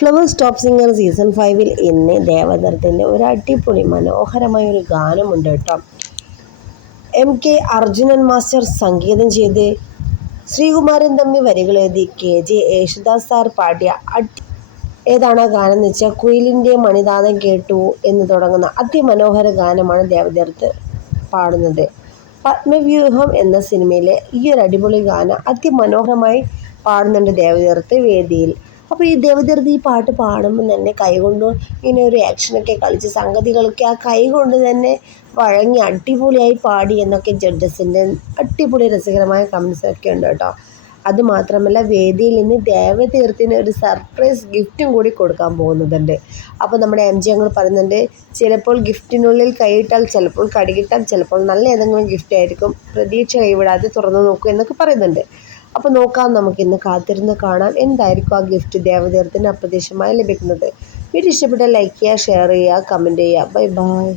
Flowers top singer season 5 ഇന്ന് ദേവദത്തിൻ്റെ ഒരു അടിപൊളി മനോഹരമായ ഒരു ഗാനമുണ്ട് കേട്ടോ. MK അർജുനൻ മാസ്റ്റർ സംഗീതം ചെയ്ത് ശ്രീകുമാരൻ തമ്പി വരികൾ എഴുതി KJ യേശുദാസ് സാർ പാടിയ ഏതാണ് ആ ഗാനം എന്ന് വെച്ചാൽ കുയിലിൻ്റെ മണിനാദം കേട്ടു എന്ന് തുടങ്ങുന്ന അതിമനോഹര ഗാനമാണ് ദേവദത്ത് പാടുന്നത്. പത്മവ്യൂഹം എന്ന സിനിമയിലെ ഈ ഒരു അടിപൊളി ഗാനം അതിമനോഹരമായി പാടുന്നുണ്ട് ദേവദത്ത് വേദിയിൽ. അപ്പോൾ ഈ ദേവദത്ത് ഈ പാട്ട് പാടുമ്പോൾ തന്നെ കൈകൊണ്ട് ഇങ്ങനെ ഒരു ആക്ഷനൊക്കെ കളിച്ച് സംഗതികളൊക്കെ ആ കൈ കൊണ്ട് തന്നെ വഴങ്ങി അടിപൊളിയായി പാടി എന്നൊക്കെ ജഡ്ജസിൻ്റെ അടിപൊളി രസകരമായ കമൻസൊക്കെ ഉണ്ട് കേട്ടോ. അതുമാത്രമല്ല വേദിയിൽ ഇന്ന് ദേവതീർത്തിന് ഒരു സർപ്രൈസ് ഗിഫ്റ്റും കൂടി കൊടുക്കാൻ പോകുന്നുണ്ട്. അപ്പോൾ നമ്മുടെ MJ ഞങ്ങൾ പറയുന്നുണ്ട്, ചിലപ്പോൾ ഗിഫ്റ്റിനുള്ളിൽ കൈയിട്ടാൽ ചിലപ്പോൾ കടികിട്ടാം, ചിലപ്പോൾ നല്ല ഏതെങ്കിലും ഗിഫ്റ്റ് ആയിരിക്കും, പ്രതീക്ഷ കൈവിടാതെ തുറന്നു നോക്കൂ എന്നൊക്കെ പറയുന്നുണ്ട്. അപ്പോൾ നോക്കാം, നമുക്കിന്ന് കാത്തിരുന്ന് കാണാം എന്തായിരിക്കും ആ ഗിഫ്റ്റ് ദേവതീർത്തിന് അപ്രതീക്ഷിതമായി ലഭിക്കുന്നത്. വീഡിയോ ഇഷ്ടപ്പെട്ടാൽ ലൈക്ക് ചെയ്യുക, ഷെയർ ചെയ്യുക, കമൻറ്റ് ചെയ്യുക. Bye bye.